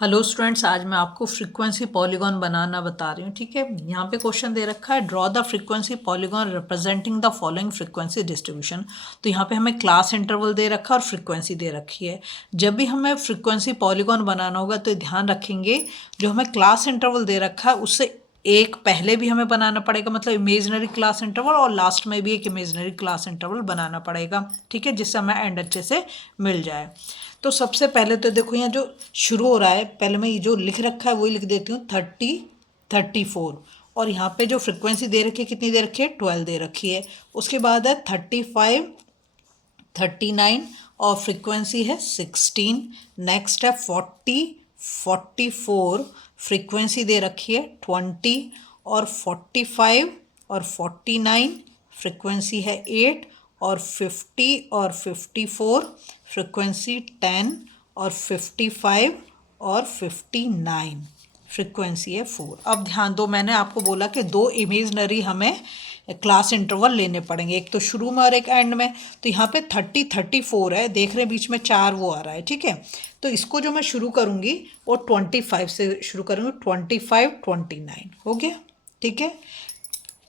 Hello students, आज मैं आपको फ्रीक्वेंसी पॉलीगॉन बनाना बता रही हूँ। ठीक है, यहाँ पे क्वेश्चन दे रखा है, draw the frequency polygon representing the following frequency distribution. तो यहाँ पे हमें क्लास इंटरवल दे रखा है और फ्रीक्वेंसी दे रखी है। जब भी हमें फ्रीक्वेंसी पॉलीगॉन बनाना होगा तो ध्यान रखेंगे, जो हमें क्लास इंटरवल दे रखा है उससे एक पहले भी हमें बनाना पड़ेगा, मतलब इमेजनरी क्लास इंटरवल, और लास्ट में भी एक इमेजनरी क्लास इंटरवल बनाना पड़ेगा। ठीक है, जिससे हमें एंड अच्छे से मिल जाए। तो सबसे पहले तो देखो, यहाँ जो शुरू हो रहा है, पहले मैं ये जो लिख रखा है वही लिख देती हूँ, 34। और यहाँ पे जो फ्रिक्वेंसी दे रखी है कितनी दे रखी है, 12 दे रखी है। उसके बाद है 35, 39 और फ्रिक्वेंसी है 16। नेक्स्ट है 44, फ्रिक्वेंसी दे रखी है 20 और 45 और 49, फ्रिक्वेंसी है 8 और 50 और 54, फ्रिक्वेंसी 10 और 55 और 59, फ्रिक्वेंसी है 4। अब ध्यान दो, मैंने आपको बोला कि दो इमेजनरी हमें क्लास इंटरवल लेने पड़ेंगे, एक तो शुरू में और एक एंड में। तो यहाँ पे 34 है, देख रहे हैं बीच में 4 वो आ रहा है। ठीक है, तो इसको जो मैं शुरू करूँगी वो 25 से शुरू करूँगी, 25, 29 हो गया। ठीक है,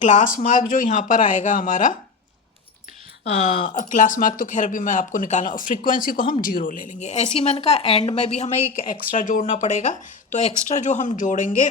क्लास मार्क जो यहाँ पर आएगा हमारा, क्लास मार्क तो खैर अभी मैं आपको निकालना, फ्रीक्वेंसी को हम 0 ले लेंगे। ऐसे ही मैंने कहा एंड में भी हमें एक एक्स्ट्रा जोड़ना पड़ेगा, तो एक्स्ट्रा जो हम जोड़ेंगे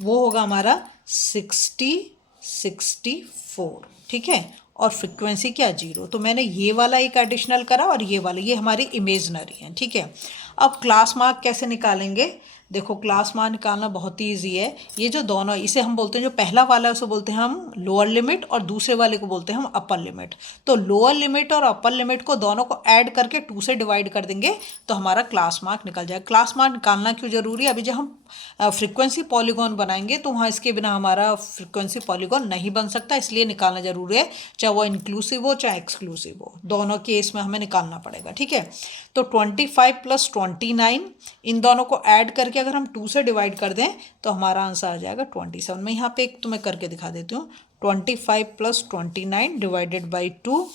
वो होगा हमारा 64। ठीक है, और फ्रीक्वेंसी क्या, 0। तो मैंने ये वाला एक एडिशनल करा और ये वाला, ये हमारी इमेजनरी है। ठीक है, अब क्लास मार्क कैसे निकालेंगे? देखो, क्लास मार्क निकालना बहुत ही ईजी है। ये जो दोनों, इसे हम बोलते हैं, जो पहला वाला है उसे बोलते हैं हम लोअर लिमिट और दूसरे वाले को बोलते हैं हम अपर लिमिट। तो लोअर लिमिट और अपर लिमिट को दोनों को ऐड करके 2 से डिवाइड कर देंगे तो हमारा क्लास मार्क निकल जाएगा। क्लास मार्क निकालना क्यों जरूरी है? अभी जब हम फ्रीक्वेंसी पॉलीगॉन बनाएंगे तो वहाँ इसके बिना हमारा फ्रीक्वेंसी पॉलीगॉन नहीं बन सकता, इसलिए निकालना जरूरी है, चाहे वो इंक्लूसिव हो चाहे एक्सक्लूसिव हो, दोनों केस में हमें निकालना पड़ेगा। ठीक है, तो 25 + 29, इन दोनों को ऐड करके अगर हम 2 से डिवाइड कर दें तो हमारा आंसर आ जाएगा 27। मैं यहाँ पे एक तुम्हें करके दिखा देती हूँ। 25 + 29 डिवाइडेड बाई 2,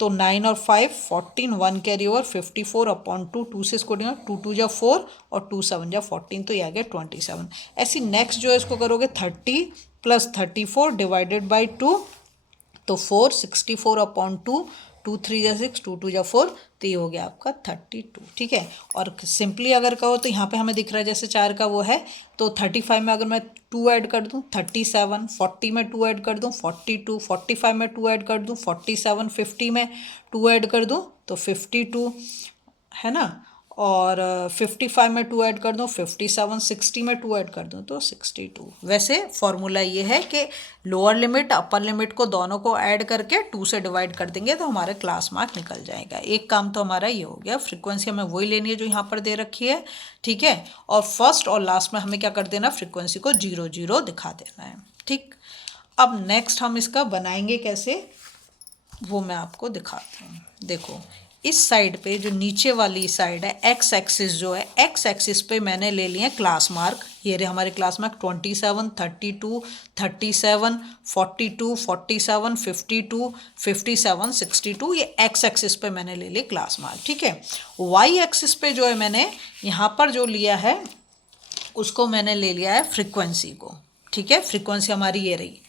तो 9 और 5 14, 1 कैरी ओवर, 54/2, 2 से इसको डिवाइड, 2 2 जा 4 और 2 7 जा 14, तो ये आ गया 27। ऐसी नेक्स्ट जो है इसको करोगे 30 + 34 डिवाइडेड बाई 2, तो 4 64/2, 2 3 जा 6, 2 2 जा 4, तो ये हो गया आपका 32। ठीक है, और सिंपली अगर कहो तो यहाँ पे हमें दिख रहा है जैसे 4 का वो है, तो 35 में अगर मैं 2 ऐड कर दूँ 37, 40 में 2 ऐड कर दूँ 42, 45 में 2 ऐड कर दूँ 47, 50 में 2 ऐड कर दूँ तो 52, है ना, और 55 में 2 ऐड कर दूँ 57, 60 में 2 ऐड कर दूँ तो 62। वैसे फॉर्मूला ये है कि लोअर लिमिट अपर लिमिट को दोनों को ऐड करके 2 से डिवाइड कर देंगे तो हमारे क्लास मार्क निकल जाएगा। एक काम तो हमारा ये हो गया। फ्रीक्वेंसी हमें वही लेनी है जो यहाँ पर दे रखी है। ठीक है, और फर्स्ट और लास्ट में हमें क्या कर देना, फ्रीक्वेंसी को 0 0 दिखा देना है। ठीक, अब नेक्स्ट हम इसका बनाएंगे कैसे वो मैं आपको दिखाती हूँ। देखो, इस साइड पे जो नीचे वाली साइड है, एक्स एक्सिस जो है, एक्स एक्सिस पे मैंने ले लिए क्लास मार्क। ये रहे हमारे क्लास मार्क 27, 32, 37, 42, 47, 52, 57, 62, ये एक्स एक्सिस पे मैंने ले लिए क्लास मार्क। ठीक है, वाई एक्सिस पे जो है मैंने यहाँ पर जो लिया है उसको मैंने ले लिया है फ्रीक्वेंसी को। ठीक है, फ्रीक्वेंसी हमारी ये रही,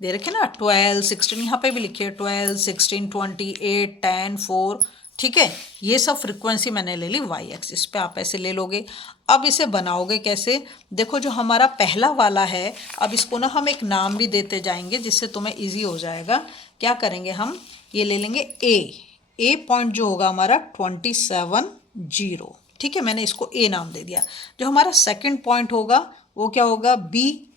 दे रखे ना 12, 16, यहाँ पे भी लिखिए 12, 16, 28, 10, 4। ठीक है, ये सब फ्रीक्वेंसी मैंने ले ली वाई एक्सिस पे, आप ऐसे ले लोगे। अब इसे बनाओगे कैसे? देखो, जो हमारा पहला वाला है, अब इसको ना हम एक नाम भी देते जाएंगे जिससे तुम्हें इजी हो जाएगा। क्या करेंगे, हम ये ले लेंगे ए पॉइंट जो होगा हमारा 27 0। ठीक है, मैंने इसको ए नाम दे दिया। जो हमारा सेकंड पॉइंट होगा वो क्या होगा, बी,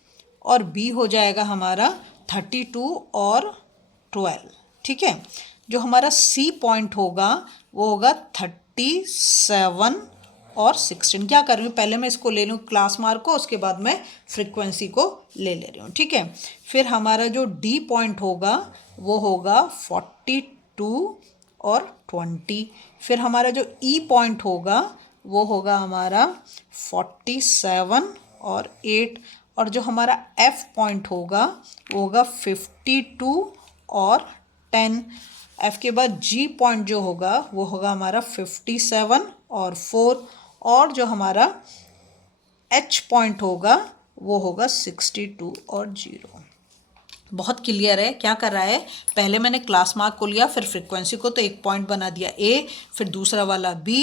और बी हो जाएगा हमारा 32 और 12। ठीक है, जो हमारा सी पॉइंट होगा वो होगा 37 और 16। क्या कर रही हूँ, पहले मैं इसको ले लूँ क्लास मार्क को, उसके बाद मैं फ्रीक्वेंसी को ले रही हूँ। ठीक है, फिर हमारा जो डी पॉइंट होगा वो होगा 42 और 20। फिर हमारा जो ई पॉइंट होगा वो होगा हमारा 47 और 8। और जो हमारा एफ पॉइंट होगा वो होगा 52 और 10। एफ के बाद जी पॉइंट जो होगा वो होगा हमारा 57 और 4। और जो हमारा H पॉइंट होगा वो होगा 62 और 0। बहुत क्लियर है क्या कर रहा है, पहले मैंने क्लास मार्क को लिया, फिर फ्रीक्वेंसी को, तो एक पॉइंट बना दिया A, फिर दूसरा वाला B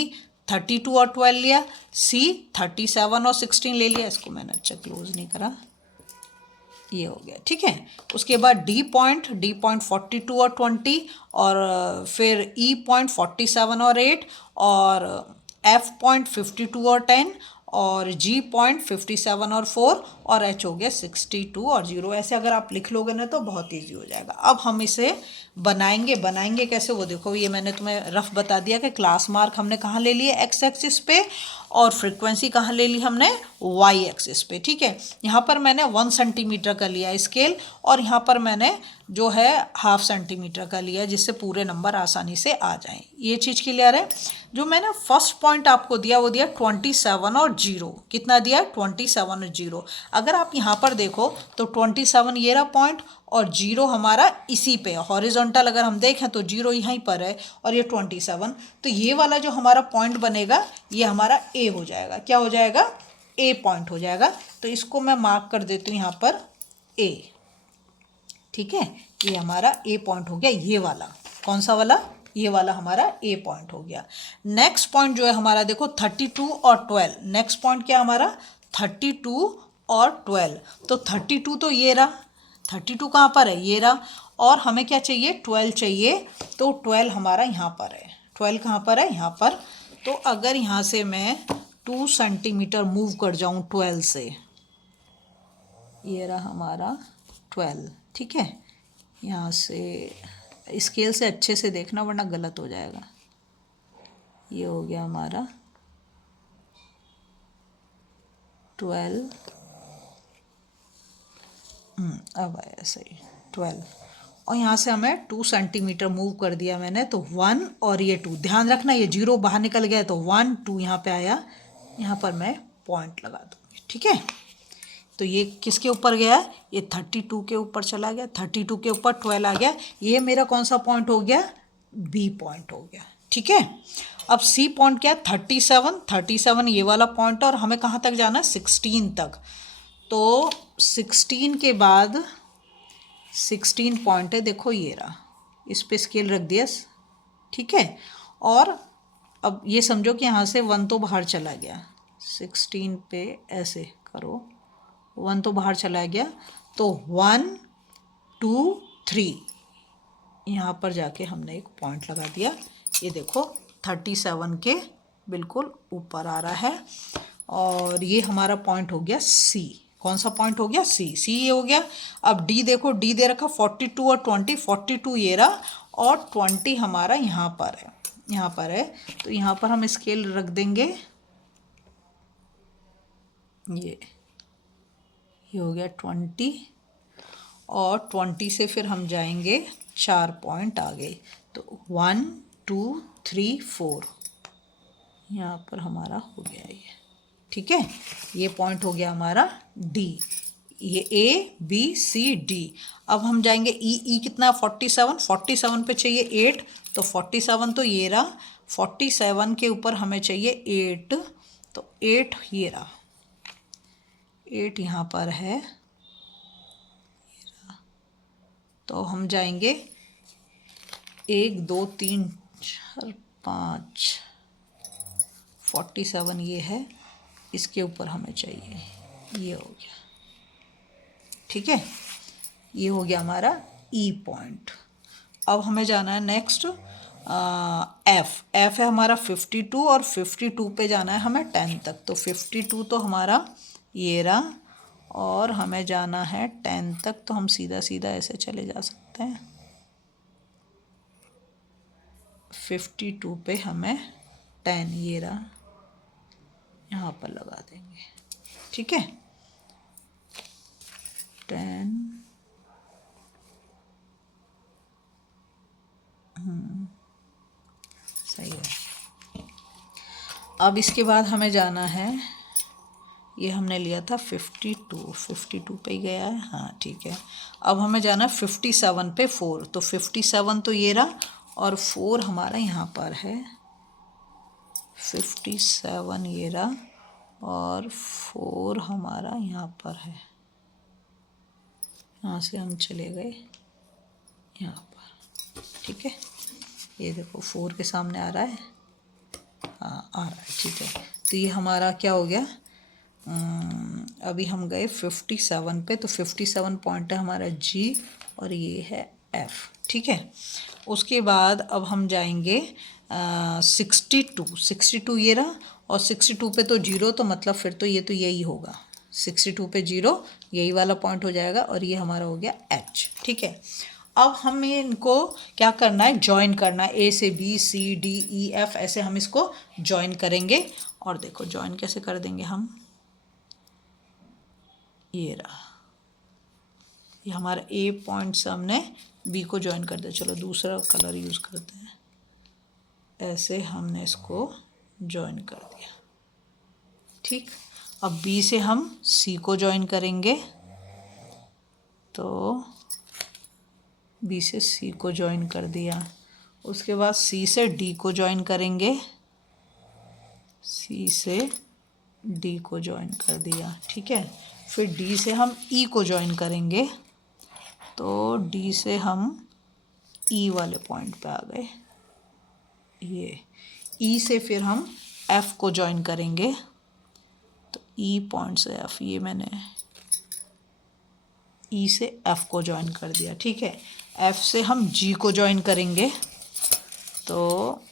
32 और 12 लिया, C 37 और 16 ले लिया, इसको मैंने अच्छा क्लोज नहीं करा, ये हो गया। ठीक है, उसके बाद डी पॉइंट 42 और 20, और फिर ई पॉइंट 47 और 8, और एफ पॉइंट 52 और 10, और जी पॉइंट 57 और 4, और एच हो गया 62 और 0। ऐसे अगर आप लिख लोगे ना तो बहुत ईजी हो जाएगा। अब हम इसे बनाएंगे कैसे वो देखो, ये मैंने तुम्हें रफ बता दिया कि क्लास मार्क हमने कहाँ ले लिए, एक्स एक्सिस पे, और फ्रीक्वेंसी कहाँ ले ली हमने, वाई एक्सिस पे। ठीक है, यहाँ पर मैंने 1 सेंटीमीटर का लिया स्केल, और यहाँ पर मैंने जो है 1/2 सेंटीमीटर का लिया, जिससे पूरे नंबर आसानी से आ जाएं। ये चीज़ क्लियर है। जो मैंने फर्स्ट पॉइंट आपको दिया वो दिया 27 और 0। कितना दिया, 27 और 0। अगर आप यहाँ पर देखो तो 27 ये रहा पॉइंट, और 0 हमारा इसी पे हॉरिजॉन्टल अगर हम देखें तो 0 यहीं पर है, और ये 27, तो ये वाला जो हमारा पॉइंट बनेगा ये हमारा ए हो जाएगा। क्या हो जाएगा, ए पॉइंट हो जाएगा। तो इसको मैं मार्क कर देती हूँ यहाँ पर ए। ठीक है, ये हमारा ए पॉइंट हो गया, ये वाला कौन सा वाला, ये वाला हमारा ए पॉइंट हो गया। नेक्स्ट पॉइंट जो है हमारा देखो 32 और 12। नेक्स्ट पॉइंट क्या हमारा 32 और 12। तो 32 तो ये रहा, 32 कहाँ पर है, ये रहा, और हमें क्या चाहिए, 12 चाहिए। तो 12 हमारा यहाँ पर है, 12 कहाँ पर है, यहाँ पर। तो अगर यहाँ से मैं 2 सेंटीमीटर मूव कर जाऊँ 12 से, ये रहा हमारा 12। ठीक है, यहाँ से स्केल से अच्छे से देखना वरना गलत हो जाएगा। ये हो गया हमारा 12, अब आया सही 12, और यहाँ से हमें 2 सेंटीमीटर मूव कर दिया मैंने, तो 1 और ये 2। ध्यान रखना ये 0 बाहर निकल गया, तो 1 2 यहाँ पे आया, यहाँ पर मैं पॉइंट लगा दूँगी। ठीक है, तो ये किसके ऊपर गया, ये 32 के ऊपर चला गया, 32 के ऊपर 12 आ गया, ये मेरा कौन सा पॉइंट हो गया, बी पॉइंट हो गया। ठीक है, अब सी पॉइंट क्या है, 37 ये वाला पॉइंट, और हमें कहाँ तक जाना है, 16 तक। तो 16 के बाद 16 पॉइंट है, देखो ये रहा, इस पे स्केल रख दिया। ठीक है, और अब ये समझो कि यहाँ से 1 तो बाहर चला गया, 16 पे ऐसे करो, 1 तो बाहर चला गया, तो 1 2 3 यहाँ पर जाके हमने एक पॉइंट लगा दिया। ये देखो 37 के बिल्कुल ऊपर आ रहा है, और ये हमारा पॉइंट हो गया सी। कौन सा पॉइंट हो गया, सी। सी ये हो गया। अब डी देखो, डी दे रखा 42 और 20, 42 ये रहा, और 20 हमारा यहाँ पर है, यहाँ पर है। तो यहाँ पर हम स्केल रख देंगे, ये हो गया 20, और 20 से फिर हम जाएंगे 4 पॉइंट आगे, तो 1 2 3 4 यहाँ पर हमारा हो गया ये। ठीक है, ये पॉइंट हो गया हमारा डी, ये ए बी सी डी। अब हम जाएंगे ई कितना 47 पे चाहिए 8, तो 47 तो ये रहा, 47 के ऊपर हमें चाहिए 8, तो 8 ये रहा, 8 यहाँ पर है। तो हम जाएंगे 1 2 3 4 5, 47 ये है, इसके ऊपर हमें चाहिए, ये हो गया। ठीक है, ये हो गया हमारा ई पॉइंट। अब हमें जाना है नेक्स्ट एफ। एफ है हमारा 52, और 52 पे जाना है हमें 10 तक। तो 52 तो हमारा ये रहा, और हमें जाना है 10 तक, तो हम सीधा सीधा ऐसे चले जा सकते हैं। 52 पे हमें 10 ये रहा, यहाँ पर लगा देंगे। ठीक है, 10 सही है। अब इसके बाद हमें जाना है, ये हमने लिया था 52 पे ही गया है, हाँ ठीक है। अब हमें जाना है 57 पे 4, तो 57 तो ये रहा, और 4 हमारा यहाँ पर है 57 ये रहा और 4 हमारा यहाँ पर है। यहाँ से हम चले गए यहाँ पर, ठीक है। ये देखो 4 के सामने आ रहा है, हाँ आ रहा है, ठीक है। तो ये हमारा क्या हो गया, अभी हम गए 57 पे, तो 57 पॉइंट है हमारा जी और ये है एफ, ठीक है। उसके बाद अब हम जाएंगे 62 ये रहा और 62 पे तो 0, तो मतलब फिर तो यही होगा, 62 पे 0 यही वाला पॉइंट हो जाएगा और ये हमारा हो गया एच, ठीक है। अब हमें इनको क्या करना है, ज्वाइन करना है, ए से B, C D E F, ऐसे हम इसको ज्वाइन करेंगे। और देखो ज्वाइन कैसे कर देंगे हम, ये रहा, ये हमारा ए पॉइंट से हमने बी को ज्वाइन कर दिया। चलो दूसरा कलर यूज़ करते हैं, ऐसे हमने इसको ज्वाइन कर दिया, ठीक। अब बी से हम सी को ज्वाइन करेंगे, तो बी से सी को ज्वाइन कर दिया। उसके बाद सी से डी को ज्वाइन करेंगे, सी से डी को ज्वाइन कर दिया, ठीक है। फिर डी से हम ई को ज्वाइन करेंगे, तो डी से हम ई वाले पॉइंट पे आ गए, ये ई से फिर हम एफ को ज्वाइन करेंगे, तो ई पॉइंट से एफ, ये मैंने ई से एफ को ज्वाइन कर दिया, ठीक है। एफ से हम जी को ज्वाइन करेंगे, तो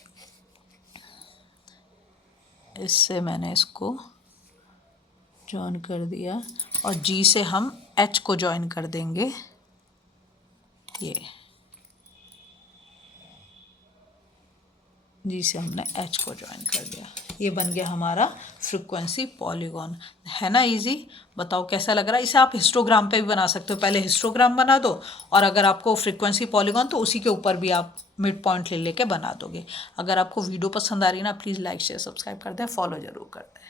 इससे मैंने इसको ज्वाइन कर दिया और जी से हम एच को ज्वाइन कर देंगे, ये जी से हमने एच को ज्वाइन कर दिया। ये बन गया हमारा फ्रीक्वेंसी पॉलीगॉन, है ना इजी। बताओ कैसा लग रहा है। इसे आप हिस्टोग्राम पे भी बना सकते हो, पहले हिस्टोग्राम बना दो और अगर आपको फ्रीक्वेंसी पॉलीगॉन तो उसी के ऊपर भी आप मिड पॉइंट ले लेके बना दोगे। अगर आपको वीडियो पसंद आ रही है ना, प्लीज़ लाइक शेयर सब्सक्राइब कर दें, फॉलो ज़रूर कर दें।